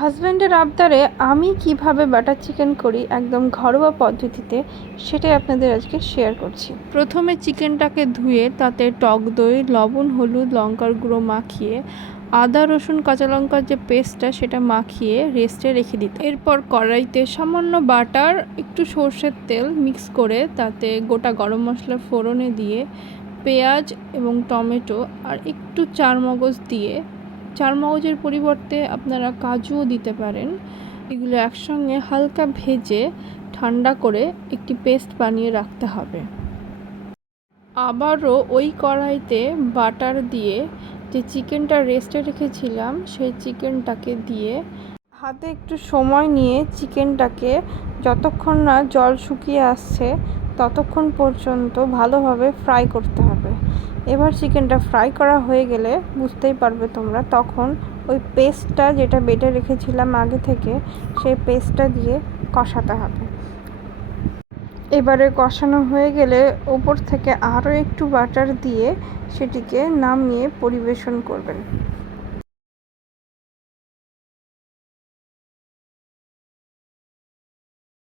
হাজব্যান্ডের আবদারে আমি কিভাবে বাটার চিকেন করি একদম ঘরোয়া পদ্ধতিতে, সেটাই আপনাদের আজকে শেয়ার করছি। প্রথমে চিকেনটাকে ধুয়ে তাতে টক দই, লবণ, হলুদ, লঙ্কার গুঁড়ো মাখিয়ে আদা, রসুন, কাঁচা লঙ্কার যে পেস্টটা সেটা মাখিয়ে রেস্টে রেখে দিতে। এরপর কড়াইতে সামান্য বাটার, একটু সর্ষের তেল মিক্স করে তাতে গোটা গরম মশলা ফোড়নে দিয়ে পেঁয়াজ এবং টমেটো আর একটু চারমগজ দিয়ে, চারমগজের পরিবর্তে আপনারা কাজুও দিতে পারেন, এগুলো একসঙ্গে হালকা ভেজে ঠান্ডা করে একটি পেস্ট বানিয়ে রাখতে হবে। আবারও ওই কড়াইতে বাটার দিয়ে যে চিকেনটা রেস্টে রেখেছিলাম সেই চিকেনটাকে দিয়ে হাতে একটু সময় নিয়ে চিকেনটাকে যতক্ষণ না জল শুকিয়ে আসছে ততক্ষণ পর্যন্ত ভালোভাবে ফ্রাই করতে হবে। এবার চিকেনটা ফ্রাই করা হয়ে গেলে বুঝতেই পারবে তোমরা, তখন ওই পেস্টটা যেটা বেটে রেখেছিলাম আগে থেকে সেই পেস্টটা দিয়ে কষাতে হবে। এবারে কষানো হয়ে গেলে উপর থেকে আরও একটু বাটার দিয়ে সেটিকে নামিয়ে পরিবেশন করবেন।